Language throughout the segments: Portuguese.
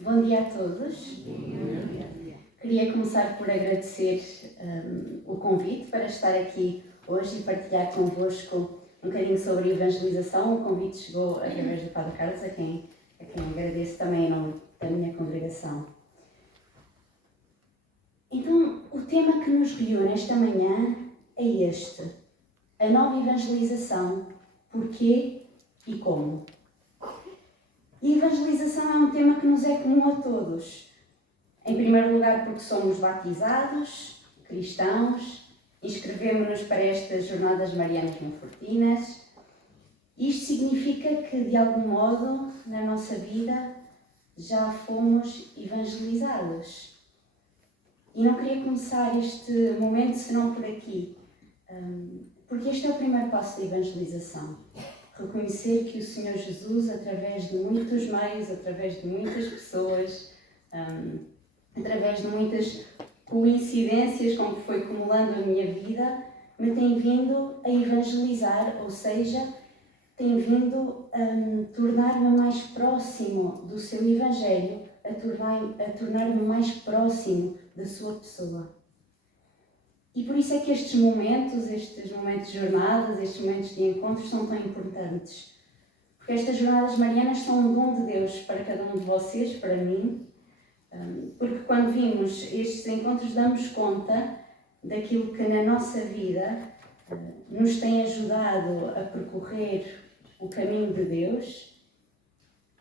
Bom dia a todos. Queria começar por agradecer o convite para estar aqui hoje e partilhar convosco um bocadinho sobre evangelização. O convite chegou através do Padre Carlos, a quem agradeço também em nome da minha congregação. Então, o tema que nos reúne esta manhã é este: a nova evangelização, porquê e como. E evangelização é um tema que nos é comum a todos. Em primeiro lugar, porque somos batizados, cristãos, inscrevemos-nos para estas Jornadas Marianas Monfortinas. Isto significa que, de algum modo, na nossa vida, já fomos evangelizados. E não queria começar este momento senão por aqui, porque este é o primeiro passo da evangelização. Reconhecer que o Senhor Jesus, através de muitos meios, através de muitas pessoas, através de muitas coincidências com que foi acumulando a minha vida, me tem vindo a evangelizar, ou seja, tem vindo a tornar-me mais próximo do seu Evangelho, a tornar-me mais próximo da sua pessoa. E por isso é que estes momentos de jornadas, estes momentos de encontros são tão importantes. Porque estas jornadas marianas são um dom de Deus para cada um de vocês, para mim. Porque quando vimos estes encontros damos conta daquilo que na nossa vida nos tem ajudado a percorrer o caminho de Deus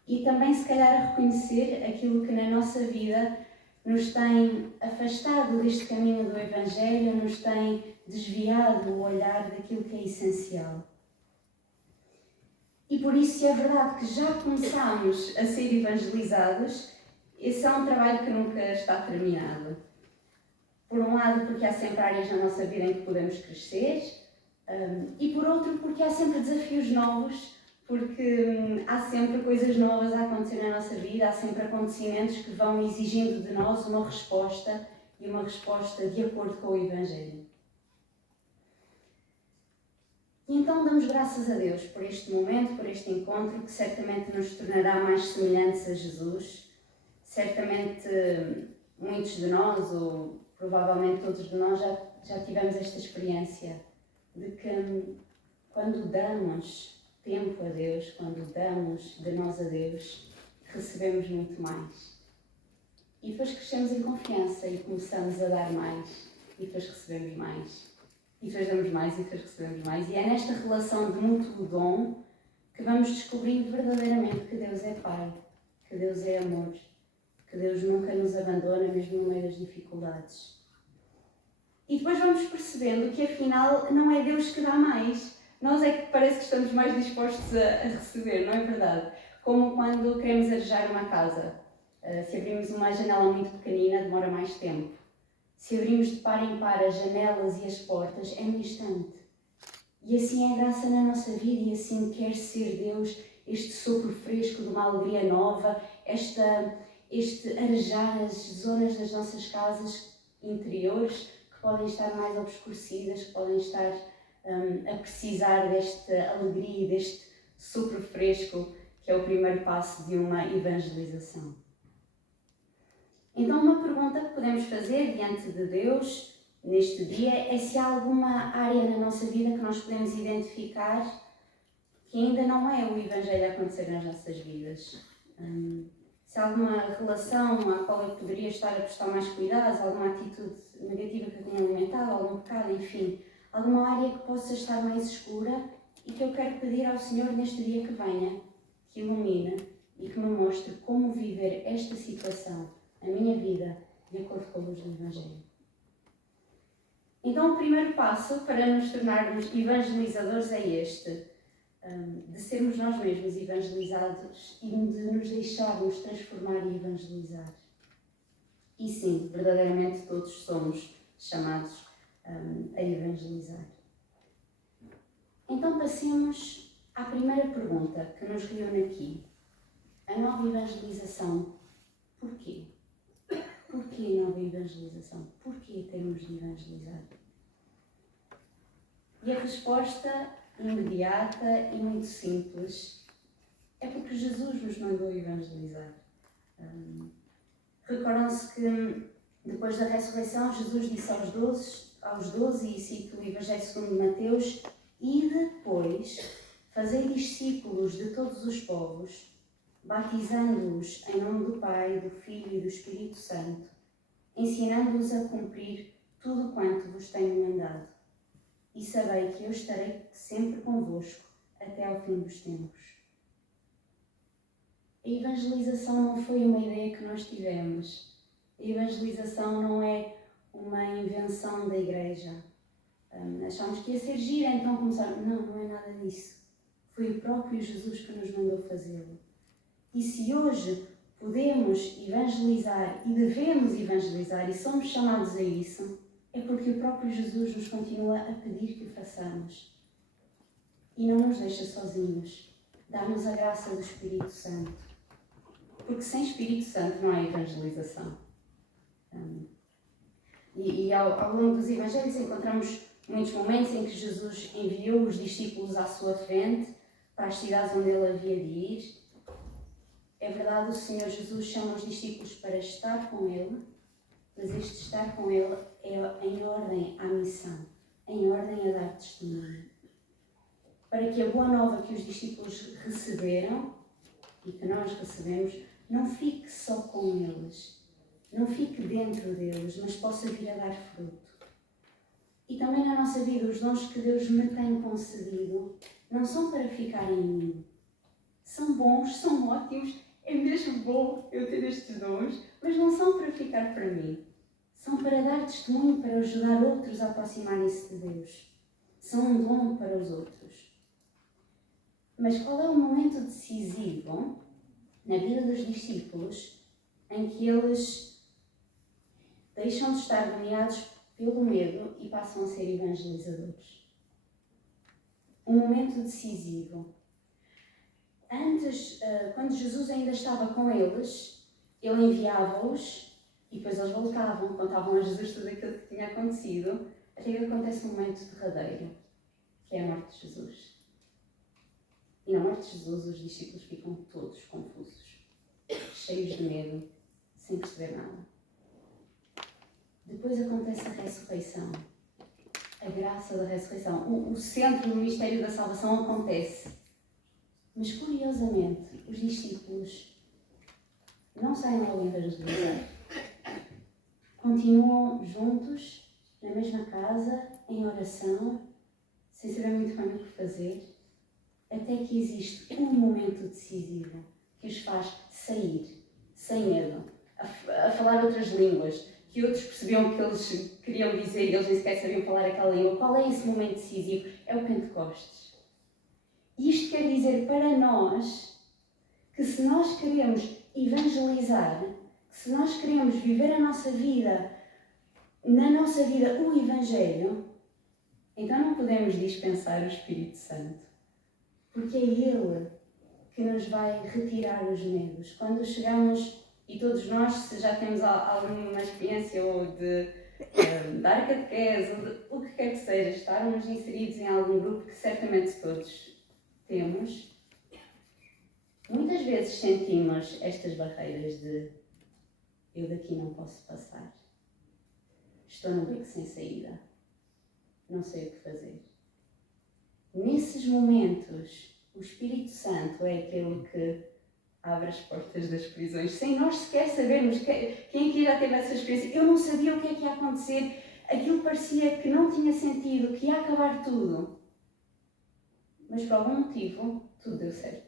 e também se calhar a reconhecer aquilo que na nossa vida nos tem afastado deste caminho do Evangelho, nos tem desviado o olhar daquilo que é essencial. E por isso, se é verdade que já começámos a ser evangelizados, esse é um trabalho que nunca está terminado. Por um lado, porque há sempre áreas na nossa vida em que podemos crescer, e por outro, porque há sempre desafios novos, porque há sempre coisas novas a acontecer na nossa vida, há sempre acontecimentos que vão exigindo de nós uma resposta, e uma resposta de acordo com o Evangelho. E então damos graças a Deus por este momento, por este encontro, que certamente nos tornará mais semelhantes a Jesus. Certamente muitos de nós, ou provavelmente todos de nós, já tivemos esta experiência de que quando damos tempo a Deus, quando damos de nós a Deus, recebemos muito mais. E depois crescemos em confiança e começamos a dar mais, e depois recebemos mais. E depois damos mais e depois recebemos mais. E é nesta relação de mútuo dom que vamos descobrindo verdadeiramente que Deus é Pai, que Deus é amor, que Deus nunca nos abandona, mesmo no meio das dificuldades. E depois vamos percebendo que afinal não é Deus que dá mais. Nós é que parece que estamos mais dispostos a receber, não é verdade? Como quando queremos arejar uma casa. Se abrimos uma janela muito pequenina, demora mais tempo. Se abrimos de par em par as janelas e as portas, é no instante. E assim é a graça na nossa vida, e assim quer ser Deus, este sopro fresco de uma alegria nova, este arejar as zonas das nossas casas interiores que podem estar mais obscurecidas, que podem estar a precisar desta alegria, deste sopro fresco, que é o primeiro passo de uma evangelização. Então, uma pergunta que podemos fazer diante de Deus neste dia é se há alguma área na nossa vida que nós podemos identificar que ainda não é o Evangelho a acontecer nas nossas vidas. Se há alguma relação à qual eu poderia estar a prestar mais cuidados, alguma atitude negativa que eu tenha alimentado, algum pecado, enfim, alguma área que possa estar mais escura e que eu quero pedir ao Senhor neste dia que venha, que ilumine e que me mostre como viver esta situação, a minha vida, de acordo com a luz do Evangelho. Então, o primeiro passo para nos tornarmos evangelizadores é este: de sermos nós mesmos evangelizados e de nos deixarmos transformar e evangelizar. E sim, verdadeiramente todos somos chamados a evangelizar. Então passemos à primeira pergunta que nos reúne aqui. A nova evangelização, porquê? Porquê nova evangelização? Porquê temos de evangelizar? E a resposta imediata e muito simples é porque Jesus nos mandou evangelizar. Recordam-se que depois da ressurreição, Jesus disse aos 12, e cito o Evangelho segundo Mateus: e depois fazei discípulos de todos os povos, batizando-os em nome do Pai, do Filho e do Espírito Santo, ensinando-os a cumprir tudo quanto vos tenho mandado. E sabei que eu estarei sempre convosco até ao fim dos tempos. A evangelização não foi uma ideia que nós tivemos. A evangelização não é uma invenção da Igreja. Achámos que ia ser gira, então começaram. Não é nada disso. Foi o próprio Jesus que nos mandou fazê-lo. E se hoje podemos evangelizar e devemos evangelizar e somos chamados a isso, é porque o próprio Jesus nos continua a pedir que o façamos. E não nos deixa sozinhos. Dá-nos a graça do Espírito Santo. Porque sem Espírito Santo não há evangelização. E ao longo dos Evangelhos encontramos muitos momentos em que Jesus enviou os discípulos à sua frente para as cidades onde ele havia de ir. É verdade, o Senhor Jesus chama os discípulos para estar com ele, mas este estar com ele é em ordem à missão, em ordem a dar testemunho. Para que a boa nova que os discípulos receberam e que nós recebemos não fique só com eles, não fique dentro deles, mas possa vir a dar fruto. E também na nossa vida, os dons que Deus me tem concedido não são para ficar em mim. São bons, são ótimos, é mesmo bom eu ter estes dons, mas não são para ficar para mim. São para dar testemunho, para ajudar outros a aproximarem-se de Deus. São um dom para os outros. Mas qual é o momento decisivo na vida dos discípulos em que eles deixam de estar dominados pelo medo e passam a ser evangelizadores? Um momento decisivo. Antes, quando Jesus ainda estava com eles, ele enviava-os e depois eles voltavam, contavam a Jesus tudo aquilo que tinha acontecido, até que acontece um momento derradeiro, que é a morte de Jesus. E na morte de Jesus os discípulos ficam todos confusos, cheios de medo, sem perceber nada. Depois acontece a ressurreição, a graça da ressurreição. O centro do mistério da salvação acontece. Mas, curiosamente, os discípulos não saem logo evangelizar. Continuam juntos, na mesma casa, em oração, sem saber muito bem o que fazer, até que existe um momento decisivo que os faz sair, sem medo, a falar outras línguas, que outros percebiam o que eles queriam dizer e eles nem sequer sabiam falar aquela língua. Qual é esse momento decisivo? É o Pentecostes. Isto quer dizer para nós que se nós queremos evangelizar, que se nós queremos viver a nossa vida, na nossa vida o Evangelho, então não podemos dispensar o Espírito Santo. Porque é Ele que nos vai retirar os medos. Quando chegamos, e todos nós, se já temos alguma experiência ou de dar catequese, ou de o que quer que seja, estarmos inseridos em algum grupo, que certamente todos temos, muitas vezes sentimos estas barreiras de eu daqui não posso passar, estou num beco sem saída, não sei o que fazer. Nesses momentos, o Espírito Santo é aquele que abre as portas das prisões, sem nós sequer sabermos. Quem aqui já teve essa experiência? Eu não sabia o que é que ia acontecer, aquilo parecia que não tinha sentido, que ia acabar tudo. Mas por algum motivo, tudo deu certo.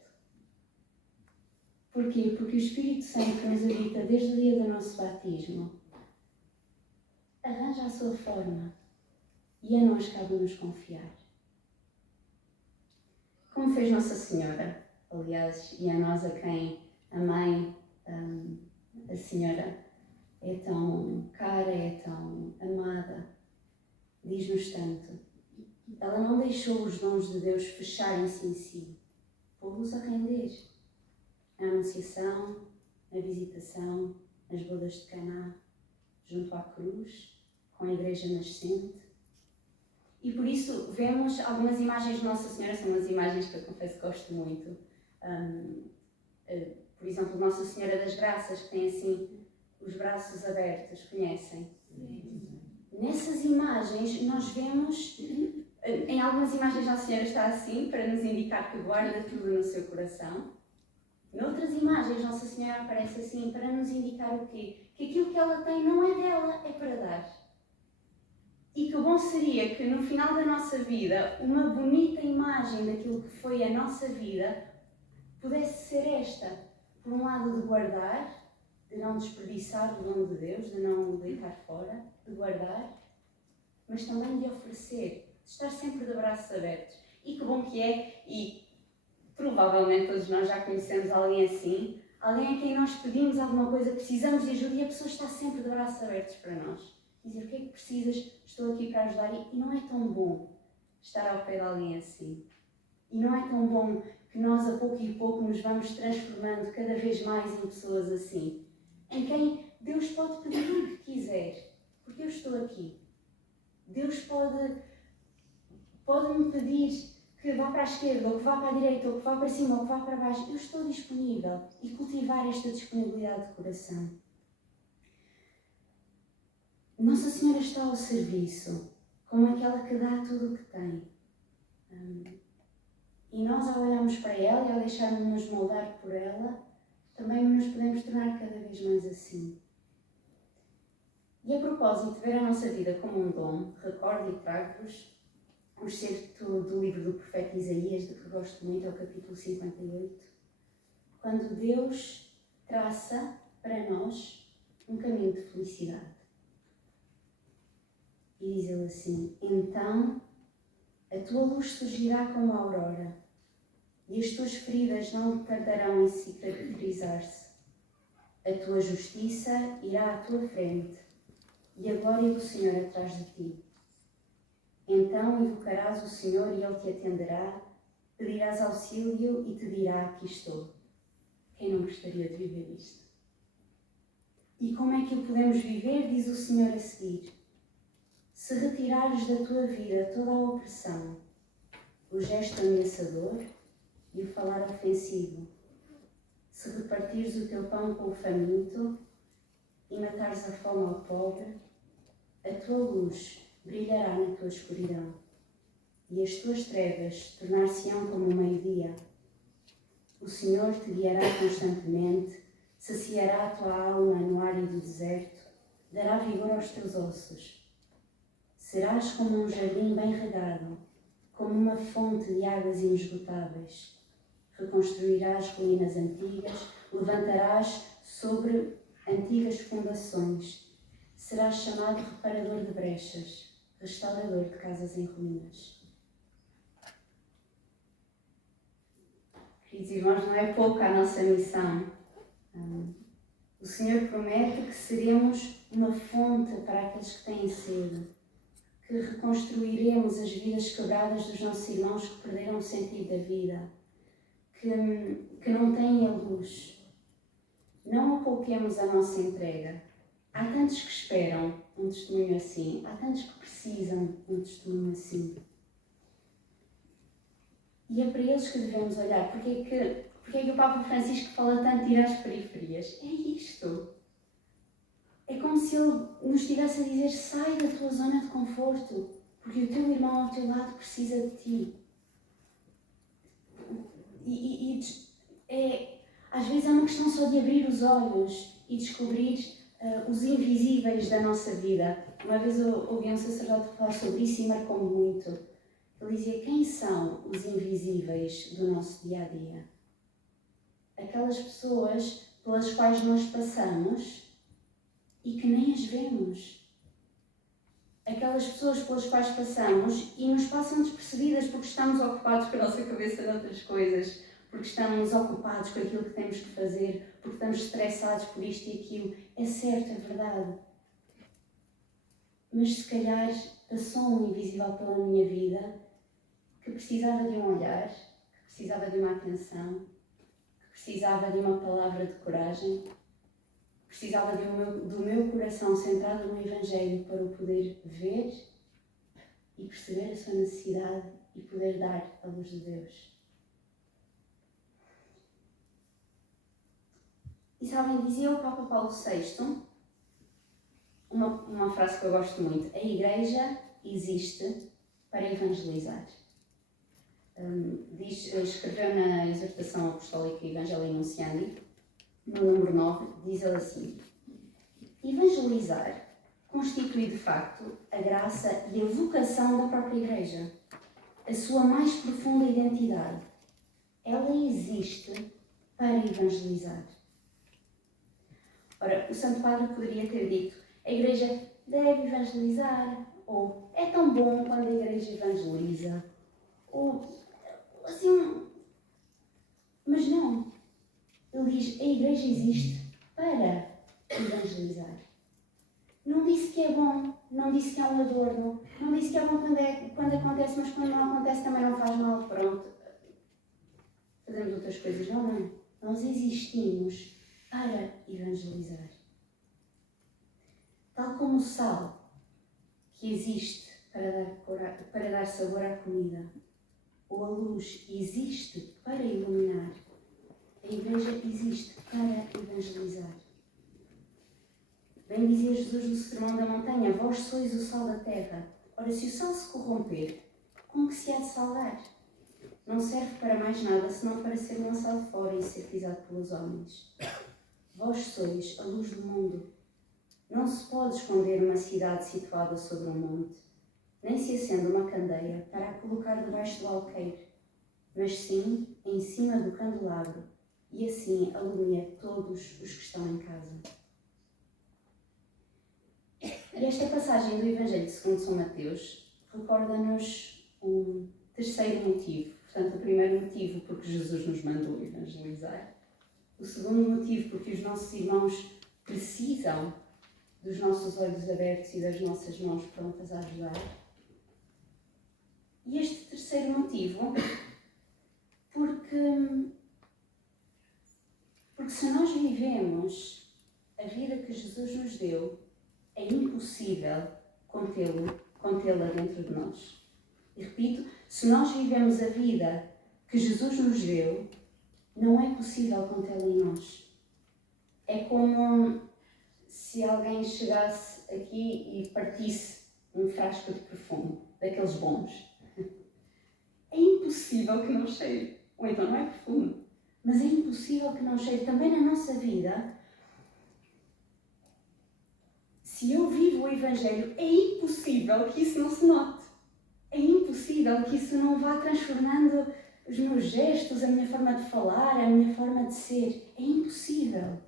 Porquê? Porque o Espírito Santo que nos habita desde o dia do nosso batismo arranja a sua forma e a nós cabe-nos confiar. Como fez Nossa Senhora, aliás, e a nós a quem a Mãe, a Senhora, é tão cara, é tão amada, diz-nos tanto. Ela não deixou os dons de Deus fecharem-se em si, pô-los a render. Na Anunciação, na Visitação, nas bodas de Caná, junto à cruz, com a Igreja nascente. E por isso vemos algumas imagens de Nossa Senhora, são umas imagens que eu confesso que gosto muito, por exemplo, Nossa Senhora das Graças, que tem assim os braços abertos, conhecem? Nessas imagens nós vemos, em algumas imagens Nossa Senhora está assim, para nos indicar que guarda tudo no seu coração. Noutras imagens Nossa Senhora aparece assim, para nos indicar o quê? Que aquilo que ela tem não é dela, é para dar. E que bom seria que no final da nossa vida, uma bonita imagem daquilo que foi a nossa vida, pudesse ser esta. Por um lado, de guardar, de não desperdiçar o dom de Deus, de não o deitar fora, de guardar, mas também de oferecer, de estar sempre de braços abertos. E que bom que é, e provavelmente todos nós já conhecemos alguém assim, alguém a quem nós pedimos alguma coisa, precisamos de ajuda e a pessoa está sempre de braços abertos para nós. Dizer o que é que precisas, estou aqui para ajudar, e não é tão bom estar ao pé de alguém assim. E não é tão bom que nós a pouco e pouco nos vamos transformando cada vez mais em pessoas assim, em quem Deus pode pedir o que quiser, porque eu estou aqui. Deus pode-me pedir que vá para a esquerda, ou que vá para a direita, ou que vá para cima, ou que vá para baixo. Eu estou disponível, e cultivar esta disponibilidade de coração. Nossa Senhora está ao serviço, como aquela que dá tudo o que tem. E nós, ao olharmos para ela e ao deixarmos-nos moldar por ela, também nos podemos tornar cada vez mais assim. E a propósito de ver a nossa vida como um dom, recordo e trago-vos um excerto do livro do profeta Isaías, de que gosto muito, é o capítulo 58, quando Deus traça para nós um caminho de felicidade. E diz ele assim: então a tua luz surgirá como a aurora, e as tuas feridas não tardarão em cicatrizar-se. A tua justiça irá à tua frente, e a glória do Senhor atrás de ti. Então invocarás o Senhor e Ele te atenderá, pedirás auxílio e te dirá: aqui estou. Quem não gostaria de viver isto? E como é que o podemos viver? Diz o Senhor a seguir: se retirares da tua vida toda a opressão, o gesto ameaçador e o falar ofensivo, se repartires o teu pão com o faminto e matares a fome ao pobre, a tua luz brilhará na tua escuridão e as tuas trevas tornar-se-ão como o meio-dia. O Senhor te guiará constantemente, saciará a tua alma no árido deserto, dará vigor aos teus ossos. Serás como um jardim bem regado, como uma fonte de águas inesgotáveis. Reconstruirás ruínas antigas, levantarás sobre antigas fundações. Serás chamado reparador de brechas, restaurador de casas em ruínas. Queridos irmãos, não é pouca a nossa missão. O Senhor promete que seremos uma fonte para aqueles que têm sede, que reconstruiremos as vidas quebradas dos nossos irmãos que perderam o sentido da vida, que não têm a luz. Não apouquemos a nossa entrega. Há tantos que esperam um testemunho assim, há tantos que precisam de um testemunho assim. E é para eles que devemos olhar. Porque é que o Papa Francisco fala tanto de ir às periferias? É isto. É como se ele nos estivesse a dizer: sai da tua zona de conforto, porque o teu irmão ao teu lado precisa de ti. Às vezes é uma questão só de abrir os olhos e descobrir os invisíveis da nossa vida. Uma vez eu ouvi um sacerdote falar sobre isso e marcou-me muito. Ele dizia: quem são os invisíveis do nosso dia-a-dia? Aquelas pessoas pelas quais nós passamos e que nem as vemos. Aquelas pessoas pelas quais passamos e nos passam despercebidas porque estamos ocupados com a nossa cabeça noutras coisas, porque estamos ocupados com aquilo que temos que fazer, porque estamos estressados por isto e aquilo. É certo, é verdade. Mas se calhar passou um invisível pela minha vida que precisava de um olhar, que precisava de uma atenção, que precisava de uma palavra de coragem, precisava do meu coração centrado no Evangelho para o poder ver e perceber a sua necessidade e poder dar a luz de Deus. E sabem, dizia o Papa Paulo VI, uma frase que eu gosto muito: a Igreja existe para evangelizar. Escreveu na Exortação Apostólica Evangelii Nunciandi, no número 9, diz ele assim: evangelizar constitui de facto a graça e a vocação da própria Igreja, a sua mais profunda identidade. Ela existe para evangelizar. Ora, o Santo Padre poderia ter dito: a Igreja deve evangelizar, ou é tão bom quando a Igreja evangeliza, ou assim. Mas não. Ele diz: a Igreja existe para evangelizar. Não disse que é bom, não disse que é um adorno, não disse que é bom quando acontece, mas quando não acontece também não faz mal, pronto. Fazemos outras coisas. Não. Nós existimos para evangelizar. Tal como o sal, que existe para dar sabor à comida, ou a luz existe para iluminar, a Igreja existe para evangelizar. Bem dizia Jesus no Sermão da Montanha: vós sois o sal da terra. Ora, se o sal se corromper, com que se há de salgar? Não serve para mais nada, senão para ser lançado fora e ser pisado pelos homens. Vós sois a luz do mundo. Não se pode esconder uma cidade situada sobre um monte, nem se acende uma candeia para a colocar debaixo do alqueire, mas sim em cima do candelabro, e assim alumia todos os que estão em casa. E esta passagem do Evangelho segundo São Mateus recorda-nos um terceiro motivo. Portanto, o primeiro motivo porque Jesus nos mandou evangelizar. O segundo motivo porque os nossos irmãos precisam dos nossos olhos abertos e das nossas mãos prontas a ajudar. E este terceiro motivo porque se nós vivemos a vida que Jesus nos deu, é impossível contê-la dentro de nós. E repito, se nós vivemos a vida que Jesus nos deu, não é possível contê-la em nós. É como se alguém chegasse aqui e partisse um frasco de perfume, daqueles bons. É impossível que não cheire. Ou então não é perfume, mas é impossível que não cheire. Também na nossa vida, se eu vivo o Evangelho, é impossível que isso não se note. É impossível que isso não vá transformando os meus gestos, a minha forma de falar, a minha forma de ser. É impossível.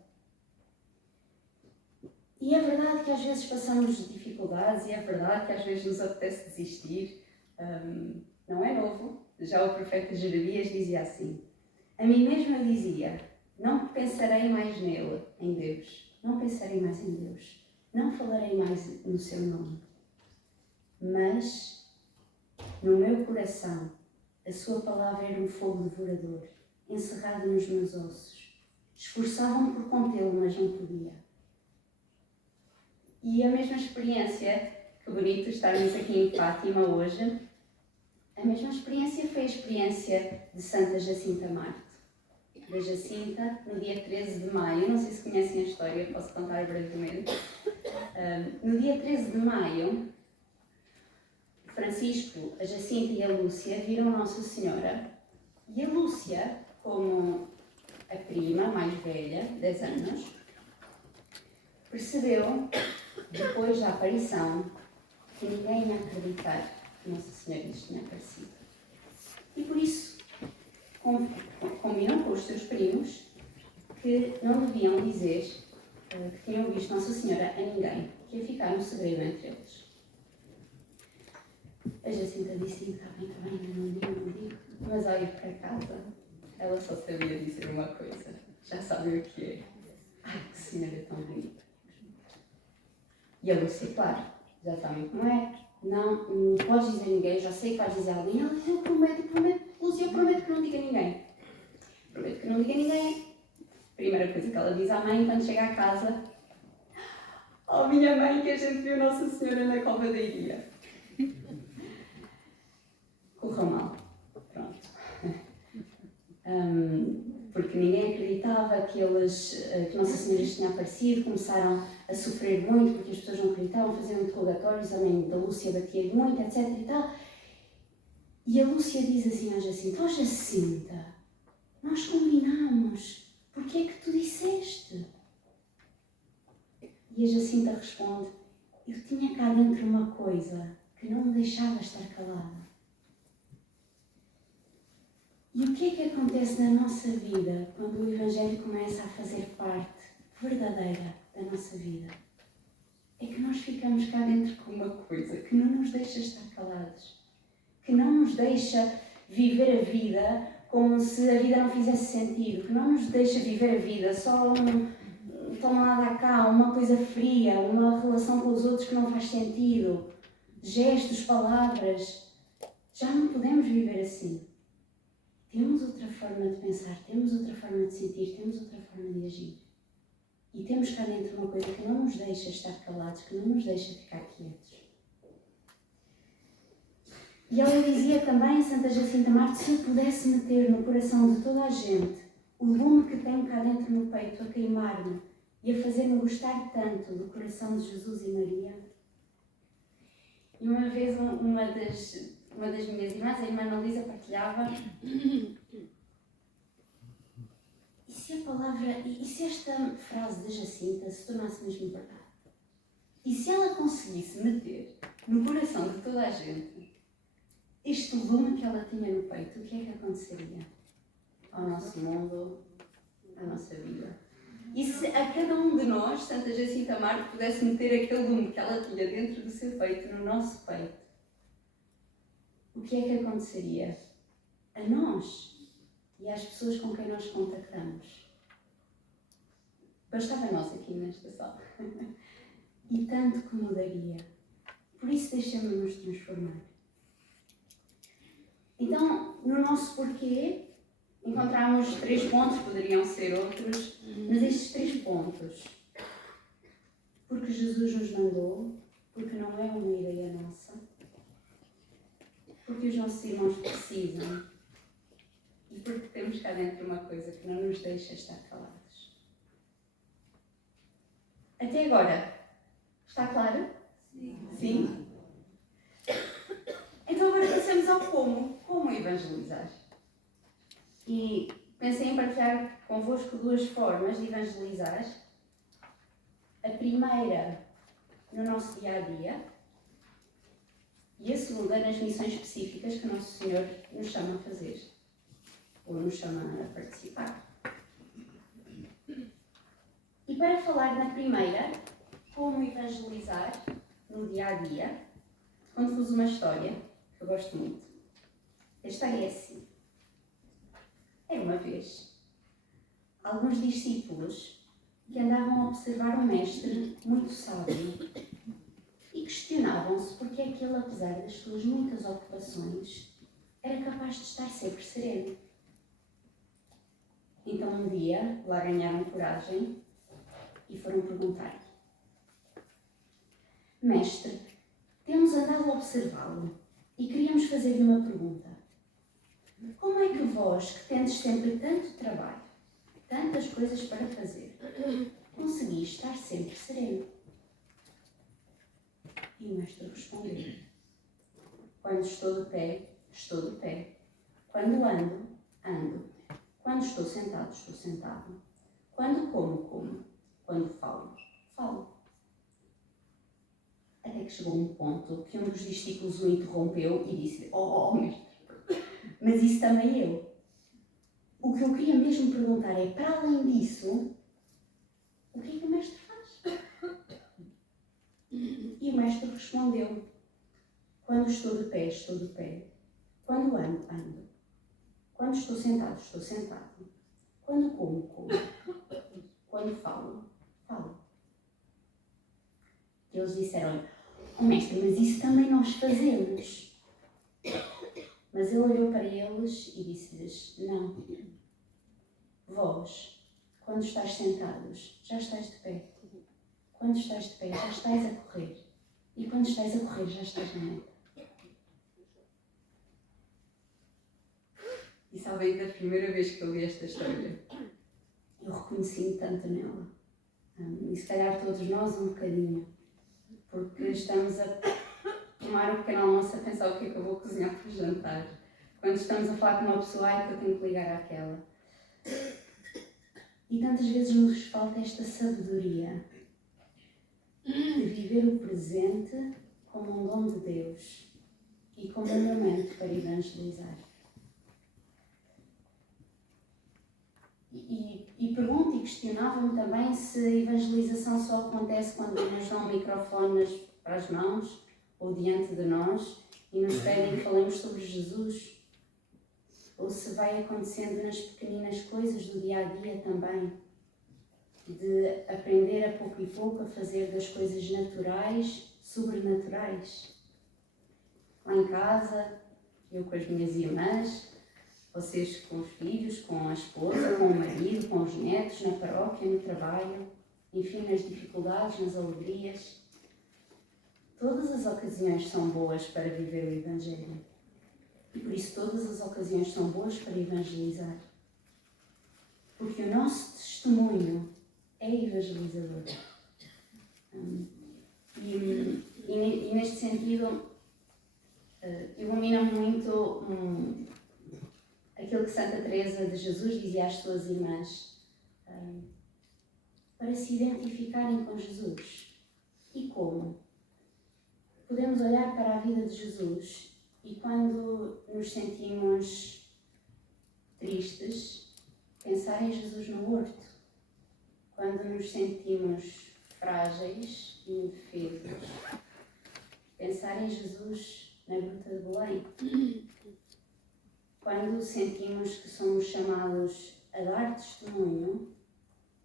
E é verdade que às vezes passamos dificuldades, e é verdade que às vezes nos apetece desistir. Não é novo. Já o profeta Jeremias dizia assim: a mim mesmo eu dizia: não pensarei mais nele, em Deus. Não pensarei mais em Deus. Não falarei mais no seu nome. Mas no meu coração, a sua palavra era um fogo devorador, encerrado nos meus ossos. Esforçava-me por contê-lo, mas não podia. E a mesma experiência, que bonito estarmos aqui em Fátima hoje, a mesma experiência foi a experiência de Santa Jacinta Marte. Da Jacinta, no dia 13 de maio, não sei se conhecem a história, posso contar brevemente. No dia 13 de maio, Francisco, a Jacinta e a Lúcia viram Nossa Senhora, e a Lúcia, como a prima mais velha, 10 anos, percebeu, depois da aparição, que ninguém ia acreditar que Nossa Senhora lhes tinha aparecido. E por isso, combinam com os seus primos que não deviam dizer que tinham visto Nossa Senhora a ninguém, que ia ficar um segredo entre eles. A Jacinta disse: está bem, não digo. Mas ao ir para casa, ela só sabia dizer uma coisa: já sabem o que é. Ai, que senhora tão bonita. E a Lúcia, claro, já sabem como é. Não podes dizer a ninguém, já sei que vais dizer a alguém. Ela diz: eu prometo, Lúcia, eu prometo que não diga a ninguém. Prometo que não diga a ninguém. Primeira coisa que ela diz à mãe quando chega à casa: oh, minha mãe, que a gente viu Nossa Senhora na cova da Iria. Correu mal. Pronto. porque ninguém acreditava que Nossa Senhora lhes tinha aparecido, começaram a sofrer muito porque as pessoas não acreditavam, faziam interrogatórios, a mãe da Lúcia batia-lhe muito, etc. e tal. E a Lúcia diz assim à Jacinta: ó Jacinta, nós combinámos, porquê é que tu disseste? E a Jacinta responde: eu tinha cá dentro uma coisa que não me deixava estar calada. E o que é que acontece na nossa vida quando o Evangelho começa a fazer parte verdadeira da nossa vida? É que nós ficamos cá dentro com uma coisa que não nos deixa estar calados, que não nos deixa viver a vida como se a vida não fizesse sentido, que não nos deixa viver a vida só toma lá da cá, uma coisa fria, uma relação com os outros que não faz sentido, gestos, palavras. Já não podemos viver assim. Temos outra forma de pensar, temos outra forma de sentir, temos outra forma de agir. E temos cá dentro uma coisa que não nos deixa estar calados, que não nos deixa ficar quietos. E ela dizia também, Santa Jacinta Marte, se eu pudesse meter no coração de toda a gente o lume que tenho cá dentro no peito a queimar-me e a fazer-me gostar tanto do coração de Jesus e Maria. E uma vez uma das minhas irmãs, a irmã Ana Lisa, partilhava: e se esta frase de Jacinta se tornasse mesmo verdade? E se ela conseguisse meter no coração de toda a gente este lume que ela tinha no peito, o que é que aconteceria ao nosso mundo, à nossa vida? E se a cada um de nós, Santa Jacinta Marte, pudesse meter aquele lume que ela tinha dentro do seu peito, no nosso peito, o que é que aconteceria a nós e às pessoas com quem nós contactamos? Bastava nós aqui nesta sala. E tanto que mudaria. Por isso deixamos-nos transformar. Então, no nosso porquê, encontramos 3 pontos, poderiam ser outros, mas estes 3 pontos. Porque Jesus nos mandou, porque não é uma ideia nossa, porque os nossos irmãos precisam e porque temos cá dentro uma coisa que não nos deixa estar calados. Até agora, está claro? Sim? Então agora passamos ao como. Como evangelizar? E pensei em partilhar convosco 2 formas de evangelizar. A primeira, no nosso dia-a-dia, e a segunda, nas missões específicas que o Nosso Senhor nos chama a fazer, ou nos chama a participar. E para falar na primeira, como evangelizar no dia-a-dia, conto-vos uma história que eu gosto muito. A história é assim. Era uma vez alguns discípulos que andavam a observar um mestre muito sábio e questionavam-se porque é que ele, apesar das suas muitas ocupações, era capaz de estar sempre sereno. Então um dia lá ganharam coragem e foram perguntar-lhe: Mestre, temos andado a observá-lo e queríamos fazer-lhe uma pergunta. Como é que vós, que tendes sempre tanto trabalho, tantas coisas para fazer, conseguis estar sempre sereno? E o mestre respondeu: quando estou de pé, estou de pé. Quando ando, ando. Quando estou sentado, estou sentado. Quando como, como. Quando falo, falo. Até que chegou um ponto que um dos discípulos o interrompeu e disse: oh, mestre, mas isso também eu. O que eu queria mesmo perguntar é, para além disso, o que é que o mestre faz? E o mestre respondeu: quando estou de pé, estou de pé. Quando ando, ando. Quando estou sentado, estou sentado. Quando como, como. Quando falo, falo. E eles disseram-lhe: oh, mestre, mas isso também nós fazemos. Mas ele olhou para eles e disse-lhes: não. Vós, quando estáis sentados, já estáis de pé. Quando estás de pé, já estás a correr. E quando estás a correr, já estás na meta. E sabem que da primeira vez que eu li esta história, eu reconheci-me tanto nela. E se calhar todos nós um bocadinho. Porque estamos a tomar o pequeno almoço a pensar o que é que eu vou cozinhar para o jantar. Quando estamos a falar com uma pessoa, ai que eu tenho que ligar àquela. E tantas vezes nos falta esta sabedoria de viver o presente como um dom de Deus e como um momento para evangelizar. E pergunto e questionava-me também se a evangelização só acontece quando nos dão microfones para as mãos ou diante de nós e nos pedem que falemos sobre Jesus, ou se vai acontecendo nas pequeninas coisas do dia a dia também, de aprender a pouco e pouco a fazer das coisas naturais sobrenaturais. Lá em casa, eu com as minhas irmãs, vocês com os filhos, com a esposa, com o marido, com os netos, na paróquia, no trabalho, enfim, nas dificuldades, nas alegrias. Todas as ocasiões são boas para viver o Evangelho. E por isso todas as ocasiões são boas para evangelizar. Porque o nosso testemunho é evangelizador. E neste sentido, ilumina muito aquilo que Santa Teresa de Jesus dizia às suas irmãs, para se identificarem com Jesus. E como? Podemos olhar para a vida de Jesus e quando nos sentimos tristes, pensar em Jesus no horto. Quando nos sentimos frágeis e indefesos, pensar em Jesus na Gruta de Belém. Quando sentimos que somos chamados a dar testemunho,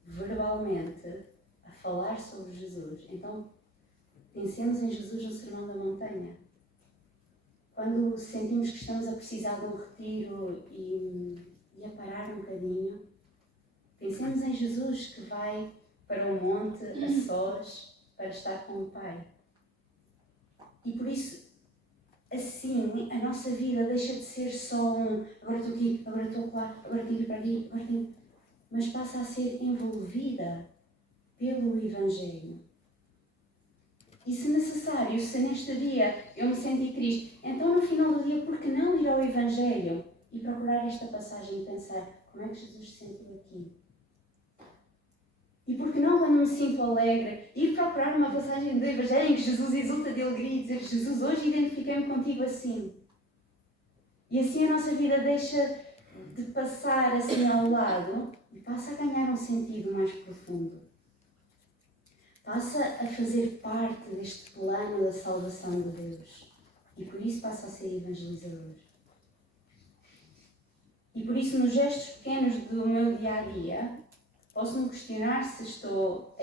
verbalmente, a falar sobre Jesus, então pensemos em Jesus no Sermão da Montanha. Quando sentimos que estamos a precisar de um retiro e a parar um bocadinho, pensemos em Jesus que vai para o monte a sós para estar com o Pai. E por isso, assim, a nossa vida deixa de ser só agora estou aqui, agora estou lá, agora tenho que ir para aqui, agora tenho... Mas passa a ser envolvida pelo Evangelho. E se necessário, se neste dia eu me senti triste, então no final do dia, por que não ir ao Evangelho e procurar esta passagem e pensar como é que Jesus se sentiu aqui? E por que não, quando me sinto alegre, ir procurar uma passagem do Evangelho em que Jesus exulta de alegria e dizer: Jesus, hoje identifiquei-me contigo assim. E assim a nossa vida deixa de passar assim ao lado e passa a ganhar um sentido mais profundo. Passa a fazer parte deste plano da salvação de Deus. E por isso passa a ser evangelizador. E por isso, nos gestos pequenos do meu dia-a-dia, posso-me questionar se estou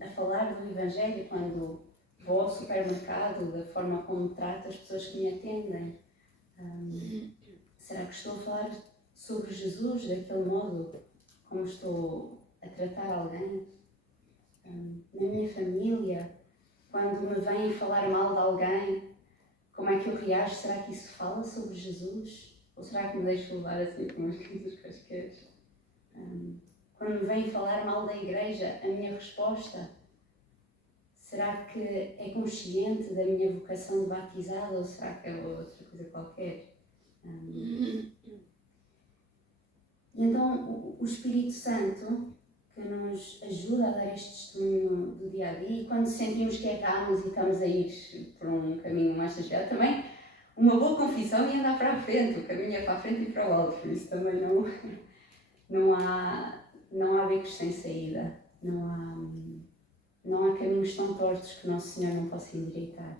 a falar do Evangelho quando vou ao supermercado, da forma como trato as pessoas que me atendem. Será que estou a falar sobre Jesus daquele modo como estou a tratar alguém? Na minha família, quando me vêm falar mal de alguém, como é que eu reajo? Será que isso fala sobre Jesus? Ou será que me deixo levar assim com as coisas quaisquer? Quando me vêm falar mal da igreja, a minha resposta, será que é consciente da minha vocação de batizada ou será que é outra coisa qualquer? E então o Espírito Santo, que nos ajuda a dar este testemunho do dia a dia, e quando sentimos que erramos e estamos a ir por um caminho mais desviado, também uma boa confissão e andar para a frente, o caminho é para a frente e para o alto, por isso também não há becos sem saída, não há caminhos tão tortos que Nosso Senhor não possa endireitar.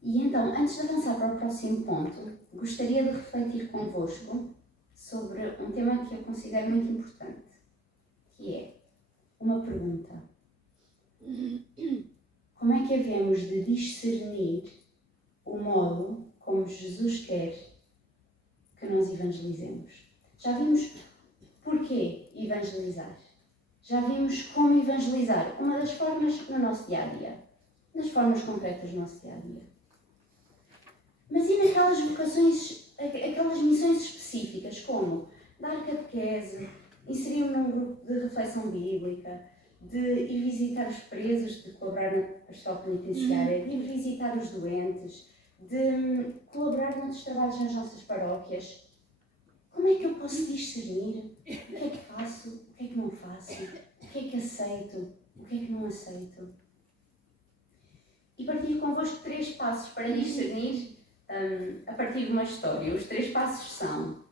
E então, antes de avançar para o próximo ponto, gostaria de refletir convosco sobre um tema que eu considero muito importante, que é uma pergunta. Como é que havemos de discernir o modo como Jesus quer que nós evangelizemos? Já vimos porquê evangelizar. Já vimos como evangelizar, uma das formas no nosso dia-a-dia, nas formas concretas do nosso dia-a-dia. Mas e naquelas vocações, aquelas missões específicas, como dar catequese, inserir-me num grupo de reflexão bíblica, de ir visitar os presos, de colaborar na pastoral penitenciária, de ir visitar os doentes, de colaborar noutros trabalhos nas nossas paróquias? Como é que eu posso discernir o que é que faço, o que é que não faço, o que é que aceito, o que é que não aceito? E partilho convosco 3 passos para discernir a partir de uma história. Os 3 passos são: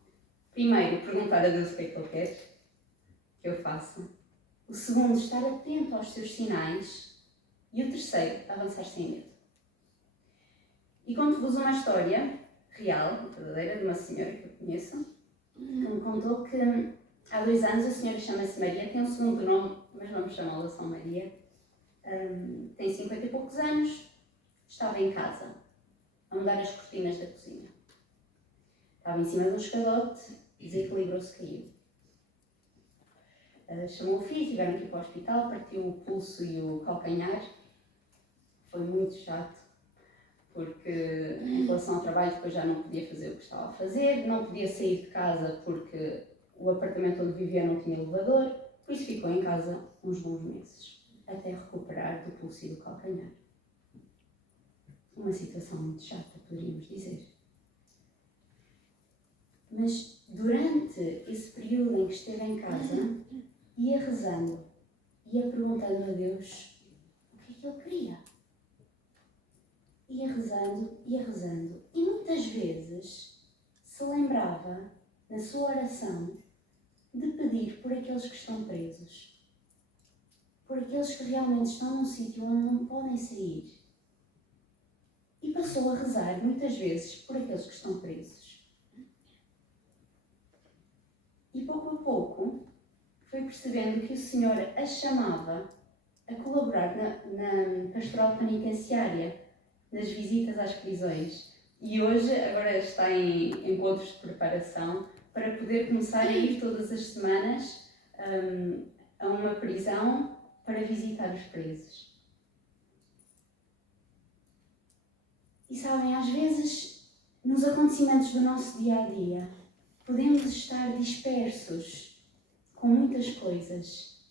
primeiro, perguntar a Deus o que é que Ele quer que eu faça. O segundo, estar atento aos seus sinais. E o terceiro, avançar sem medo. E conto-vos uma história real, verdadeira, de uma senhora que eu conheço, que me contou que há 2 anos a senhora chama-se Maria, tem um segundo nome, mas vamos chamá-la só Maria. Tem 50 e poucos anos, estava em casa a mudar as cortinas da cozinha. Estava em cima de um escadote, desequilibrou-se, caiu. Chamou o filho, tiveram que ir para o hospital, partiu o pulso e o calcanhar. Foi muito chato, porque em relação ao trabalho depois já não podia fazer o que estava a fazer, não podia sair de casa porque o apartamento onde vivia não tinha elevador, por isso ficou em casa uns bons meses, até recuperar do pulso e do calcanhar. Uma situação muito chata, poderíamos dizer. Mas durante esse período em que esteve em casa, ia rezando, ia perguntando a Deus o que é que Ele queria. Ia rezando, e muitas vezes se lembrava, na sua oração, de pedir por aqueles que estão presos, por aqueles que realmente estão num sítio onde não podem sair. E passou a rezar, muitas vezes, por aqueles que estão presos. E pouco a pouco, foi percebendo que o Senhor a chamava a colaborar na pastoral penitenciária, nas visitas às prisões. E hoje, agora está em encontros de preparação para poder começar a ir todas as semanas a uma prisão para visitar os presos. E sabem, às vezes, nos acontecimentos do nosso dia-a-dia, podemos estar dispersos com muitas coisas.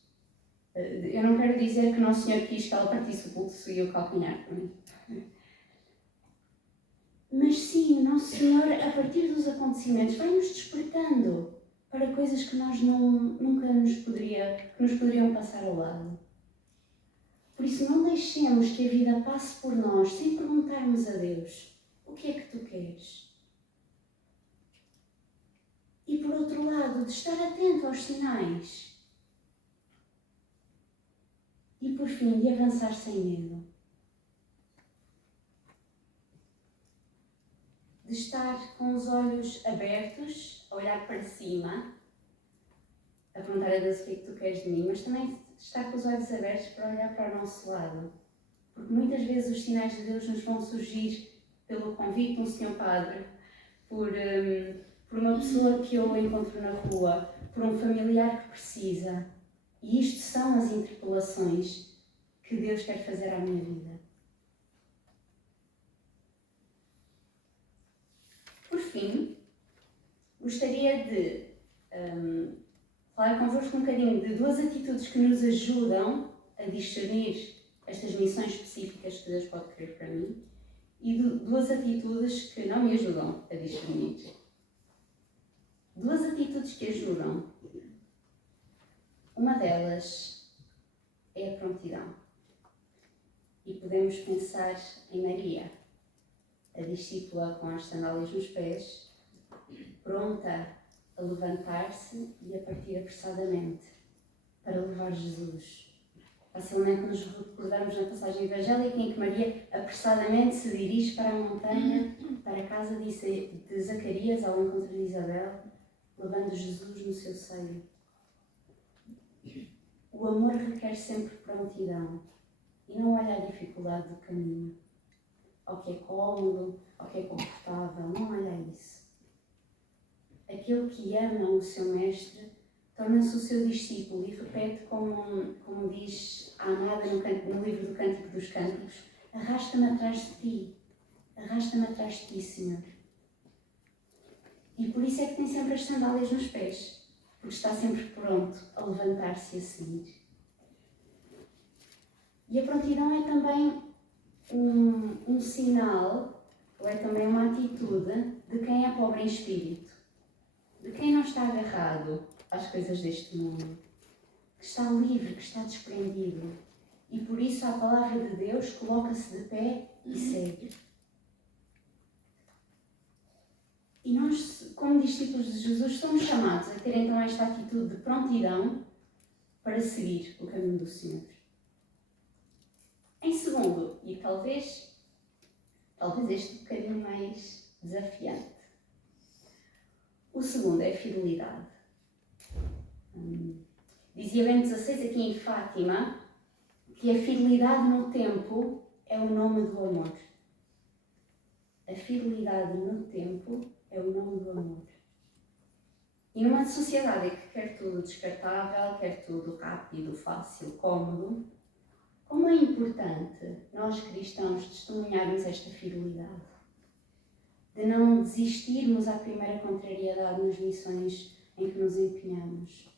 Eu não quero dizer que Nosso Senhor quis que ela partisse o pulso e o calcanhar para mim. Mas sim, o Nosso Senhor, a partir dos acontecimentos, vai-nos despertando para coisas que nós nunca nos poderiam passar ao lado. Por isso, não deixemos que a vida passe por nós sem perguntarmos a Deus: o que é que tu queres? E por outro lado, de estar atento aos sinais. E por fim, de avançar sem medo. De estar com os olhos abertos, a olhar para cima, a perguntar a Deus o que é que tu queres de mim, mas também estar com os olhos abertos para olhar para o nosso lado. Porque muitas vezes os sinais de Deus nos vão surgir pelo convite de um senhor padre, por uma pessoa que eu encontro na rua, por um familiar que precisa. E isto são as interpelações que Deus quer fazer à minha vida. Por fim, gostaria de falar convosco um bocadinho de 2 atitudes que nos ajudam a discernir estas missões específicas que Deus pode querer para mim e de 2 atitudes que não me ajudam a discernir. 2 atitudes que ajudam. Uma delas é a prontidão. E podemos pensar em Maria, a discípula com as sandálias nos pés, pronta a levantar-se e a partir apressadamente para levar Jesus. Facilmente nos recordamos na passagem evangélica em que Maria apressadamente se dirige para a montanha, para a casa de Zacarias ao encontro de Isabel, levando Jesus no seu seio. O amor requer sempre prontidão e não olha a dificuldade do caminho, ao que é cômodo, ao que é confortável, não olha a isso. Aquele que ama o seu mestre torna-se o seu discípulo e repete como diz a amada no livro do Cântico dos Cânticos: arrasta-me atrás de ti. arrasta-me atrás de ti, Senhor. E por isso é que tem sempre as sandálias nos pés, porque está sempre pronto a levantar-se e a seguir. E a prontidão é também um sinal, ou é também uma atitude de quem é pobre em espírito, de quem não está agarrado às coisas deste mundo, que está livre, que está desprendido. E por isso a palavra de Deus coloca-se de pé e segue. E nós, como discípulos de Jesus, somos chamados a ter então esta atitude de prontidão para seguir o caminho do Senhor. Em segundo, e talvez este um bocadinho mais desafiante, o segundo é a fidelidade. Dizia Bento XVI aqui em Fátima que a fidelidade no tempo é o nome do amor. A fidelidade no tempo é o nome do amor. E numa sociedade que quer tudo descartável, quer tudo rápido, fácil, cómodo, como é importante nós cristãos testemunharmos esta fidelidade, de não desistirmos à primeira contrariedade nas missões em que nos empenhamos,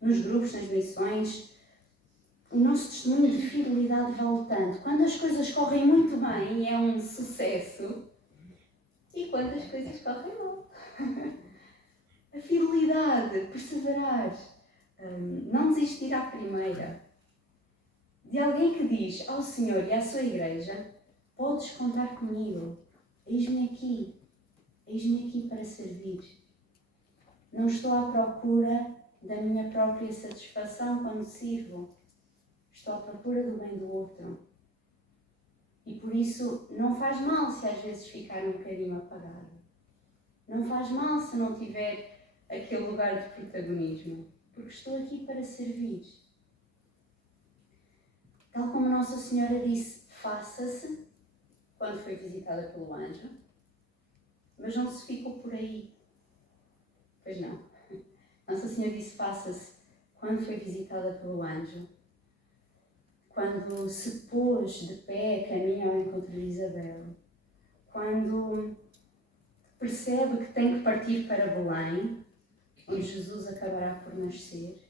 nos grupos, nas missões. O nosso testemunho de fidelidade vale tanto. Quando as coisas correm muito bem, é um sucesso. E quando as coisas correm mal. A fidelidade, perseverar, não desistir à primeira. De alguém que diz ao Senhor e à sua igreja: podes contar comigo, eis-me aqui para servir. Não estou à procura da minha própria satisfação quando sirvo. Estou à procura do bem do outro. E por isso não faz mal se às vezes ficar um bocadinho apagado. Não faz mal se não tiver aquele lugar de protagonismo. Porque estou aqui para servir. Tal como Nossa Senhora disse, faça-se, quando foi visitada pelo anjo, mas não se ficou por aí. Pois não. Nossa Senhora disse, faça-se, quando foi visitada pelo anjo, quando se pôs de pé a caminho ao encontro de Isabel, quando percebe que tem que partir para Belém, onde Jesus acabará por nascer,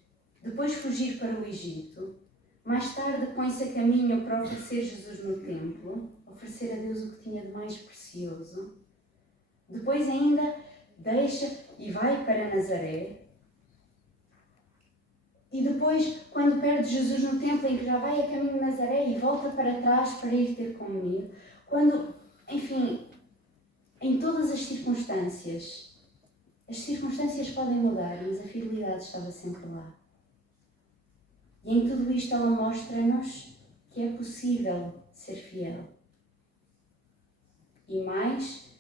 depois fugir para o Egito, mais tarde põe-se a caminho para oferecer Jesus no templo, oferecer a Deus o que tinha de mais precioso, depois ainda deixa e vai para Nazaré. E depois, quando perde Jesus no templo, em que já vai a caminho de Nazaré e volta para trás para ir ter comunhão, quando, enfim, em todas as circunstâncias podem mudar, mas a fidelidade estava sempre lá. E em tudo isto ela mostra-nos que é possível ser fiel. E mais,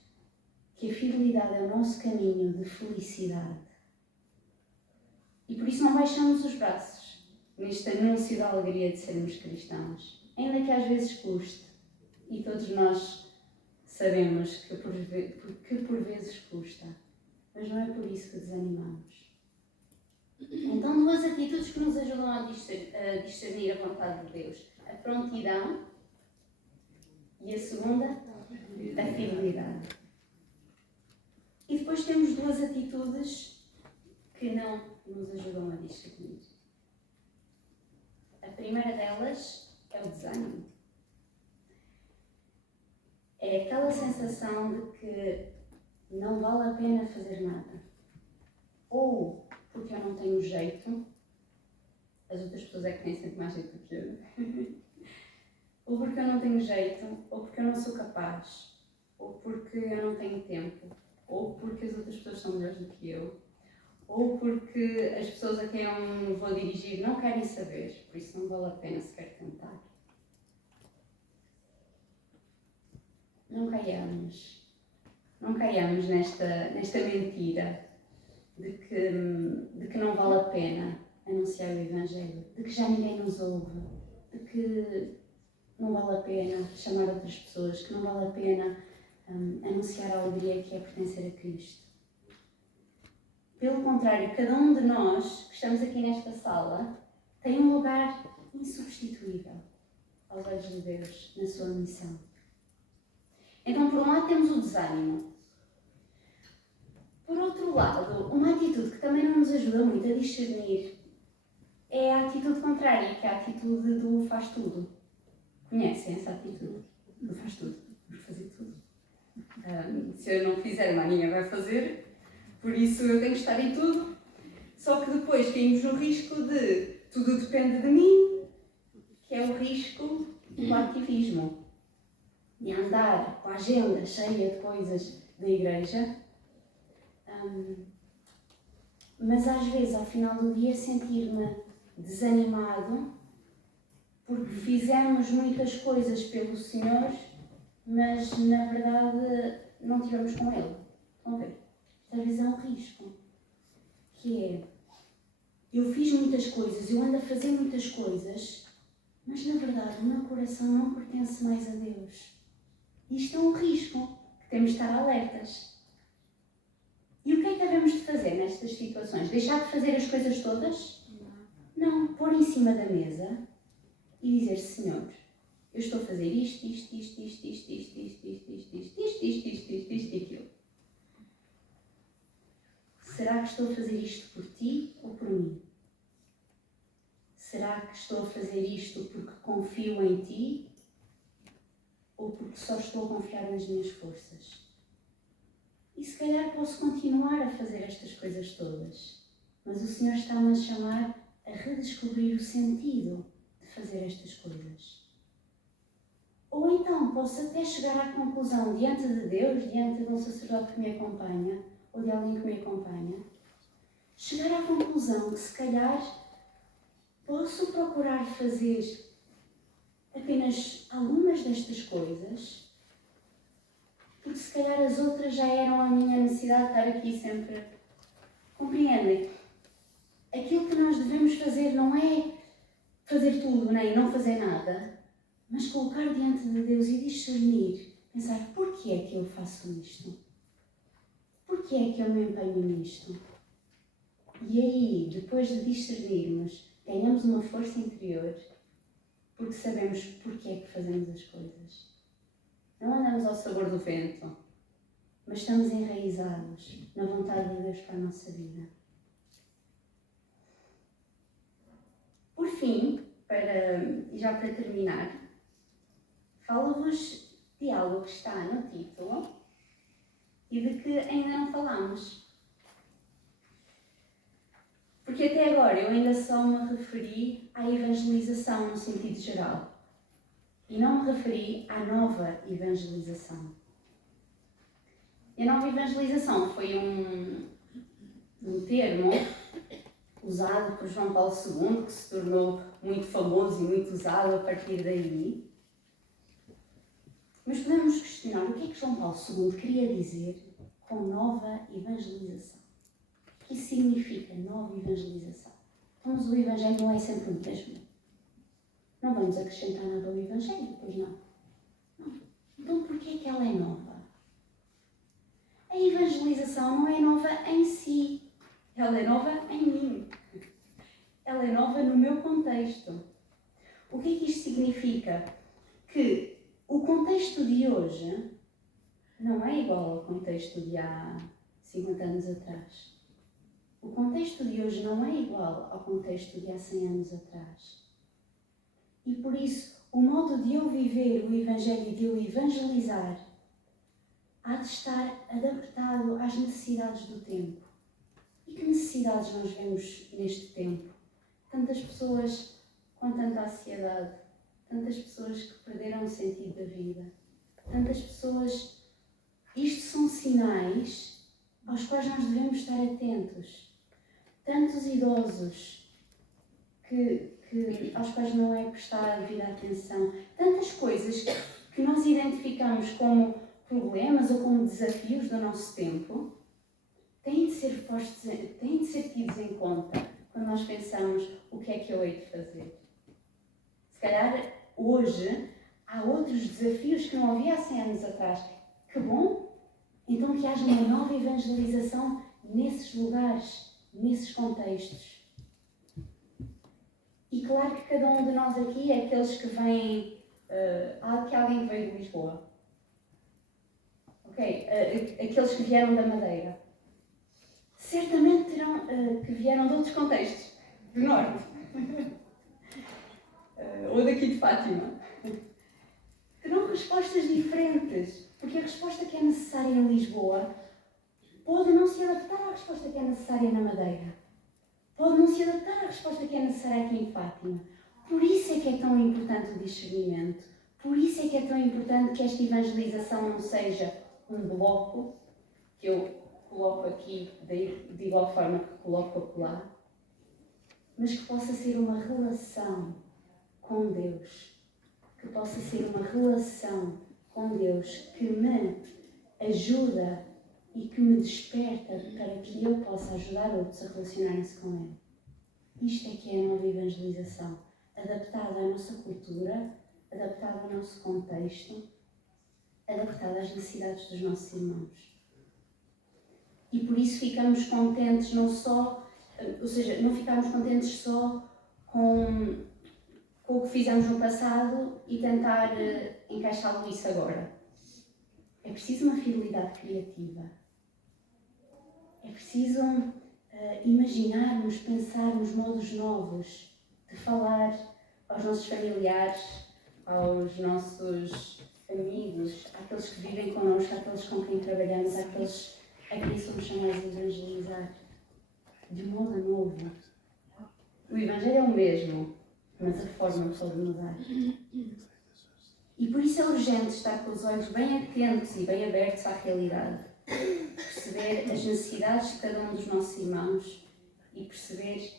que a fidelidade é o nosso caminho de felicidade. E por isso não baixamos os braços neste anúncio da alegria de sermos cristãos, ainda que às vezes custe. E todos nós sabemos que por vezes custa, mas não é por isso que desanimamos. Então, duas atitudes que nos ajudam a discernir a vontade de Deus: a prontidão e a segunda, a fidelidade. E depois temos duas atitudes que não nos ajudam a discernir. A primeira delas é o desânimo. É aquela sensação de que não vale a pena fazer nada. Ou porque eu não tenho jeito, as outras pessoas é que têm sempre mais jeito do que eu. Ou porque eu não tenho jeito, ou porque eu não sou capaz, ou porque eu não tenho tempo, ou porque as outras pessoas são melhores do que eu, ou porque as pessoas a quem eu vou dirigir não querem saber, por isso não vale a pena sequer tentar. Não caiamos nesta mentira de que não vale a pena anunciar o Evangelho, de que já ninguém nos ouve, de que não vale a pena chamar outras pessoas, que não vale a pena anunciar a alegria que é pertencer a Cristo. Pelo contrário, cada um de nós que estamos aqui nesta sala tem um lugar insubstituível aos olhos de Deus na sua missão. Então, por um lado, temos o desânimo. Por outro lado, uma atitude que também não nos ajuda muito a discernir é a atitude contrária, que é a atitude do faz tudo. Conhecem essa atitude? Do faz tudo. Vou fazer tudo. Se eu não fizer, a ninguém vai fazer, por isso eu tenho que estar em tudo. Só que depois caímos no risco de tudo depende de mim, que é o risco do ativismo. De andar com a agenda cheia de coisas da igreja, mas às vezes ao final do dia sentir-me desanimado porque fizemos muitas coisas pelo Senhor, mas na verdade não tivemos com Ele. Estão a ver? Às vezes é um risco, que é, eu fiz muitas coisas, eu ando a fazer muitas coisas, mas na verdade o meu coração não pertence mais a Deus. Isto é um risco que temos de estar alertas. E o que é que devemos de fazer nestas situações? Deixar de fazer as coisas todas? Não. Pôr em cima da mesa e dizer, Senhor, eu estou a fazer isto e aquilo. Será que estou a fazer isto por ti ou por mim? Será que estou a fazer isto porque confio em ti ou porque só estou a confiar nas minhas forças? E se calhar posso continuar a fazer estas coisas todas, mas o Senhor está-me a chamar a redescobrir o sentido de fazer estas coisas. Ou então posso até chegar à conclusão, diante de Deus, diante de um sacerdote que me acompanha, ou de alguém que me acompanha, chegar à conclusão que se calhar posso procurar fazer apenas algumas destas coisas, porque se calhar as outras já eram a minha necessidade de estar aqui sempre. Compreendem? Aquilo que nós devemos fazer não é fazer tudo, nem não fazer nada, mas colocar diante de Deus e discernir, pensar, porquê é que eu faço isto? Porquê é que eu me empenho nisto? E aí, depois de discernirmos, ganhamos uma força interior, porque sabemos porquê é que fazemos as coisas. Não andamos ao sabor do vento, mas estamos enraizados na vontade de Deus para a nossa vida. Por fim, e já para terminar, falo-vos de algo que está no título e de que ainda não falámos. Porque até agora eu ainda só me referi à evangelização no sentido geral e não me referi à nova evangelização. E a nova evangelização foi um termo usado por João Paulo II, que se tornou muito famoso e muito usado a partir daí. Mas podemos questionar o que é que João Paulo II queria dizer com nova evangelização. O que isso significa, nova evangelização? Então, mas o Evangelho não é sempre o mesmo. Não vamos acrescentar nada ao Evangelho, pois não? Não. Então, porquê é que ela é nova? A evangelização não é nova em si. Ela é nova em mim. Ela é nova no meu contexto. O que é que isto significa? Que o contexto de hoje não é igual ao contexto de há 50 anos atrás. O contexto de hoje não é igual ao contexto de há 100 anos atrás. E por isso, o modo de eu viver o Evangelho e de eu evangelizar há de estar adaptado às necessidades do tempo. E que necessidades nós vemos neste tempo? Tantas pessoas com tanta ansiedade, tantas pessoas que perderam o sentido da vida, tantas pessoas... Isto são sinais aos quais nós devemos estar atentos. Tantos idosos aos quais não é prestada a devida atenção. Tantas coisas que nós identificamos como problemas ou como desafios do nosso tempo têm de ser tidos em conta quando nós pensamos o que é que eu hei de fazer. Se calhar hoje há outros desafios que não havia há 100 anos atrás. Que bom! Então que haja uma nova evangelização nesses lugares, nesses contextos. E claro que cada um de nós aqui é aqueles que vêm, que alguém que veio de Lisboa. Ok, aqueles que vieram da Madeira. Certamente terão que vieram de outros contextos, do Norte. Ou daqui de Fátima. Terão respostas diferentes, porque a resposta que é necessária em Lisboa pode não se adaptar à resposta que é necessária na Madeira. Pode não se adaptar à resposta que é necessária aqui em Fátima. Por isso é que é tão importante o discernimento. Por isso é que é tão importante que esta evangelização não seja um bloco, que eu coloco aqui de igual forma que coloco acolá, mas que possa ser uma relação com Deus. Que possa ser uma relação com Deus que me ajuda e que me desperta para que eu possa ajudar outros a relacionarem-se com Ele. Isto é que é a nova evangelização, adaptada à nossa cultura, adaptada ao nosso contexto, adaptada às necessidades dos nossos irmãos. E por isso ficamos contentes não ficamos contentes só com o que fizemos no passado e tentar encaixá-lo nisso agora. É preciso uma fidelidade criativa. É preciso imaginarmos, pensarmos modos novos de falar aos nossos familiares, aos nossos amigos, àqueles que vivem connosco, àqueles com quem trabalhamos, àqueles a quem somos chamados a evangelizar. De modo novo. O Evangelho é o mesmo, mas a forma pode mudar. E por isso é urgente estar com os olhos bem atentos e bem abertos à realidade. Perceber as necessidades de cada um dos nossos irmãos e perceber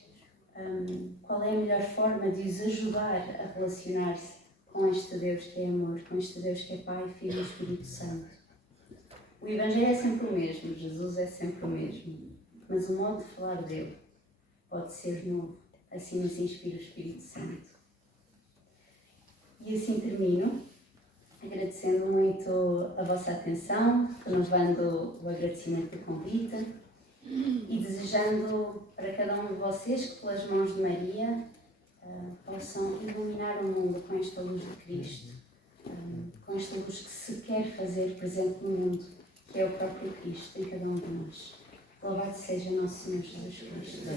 qual é a melhor forma de os ajudar a relacionar-se com este Deus que é amor, com este Deus que é Pai, Filho e Espírito Santo. O Evangelho é sempre o mesmo, Jesus é sempre o mesmo, mas o modo de falar dele pode ser novo, assim nos inspira o Espírito Santo. E assim termino, agradecendo muito a vossa atenção, renovando o agradecimento do convite e desejando para cada um de vocês que pelas mãos de Maria possam iluminar o mundo com esta luz de Cristo, com esta luz que se quer fazer presente no mundo, que é o próprio Cristo em cada um de nós. Louvado seja nosso Senhor Jesus Cristo.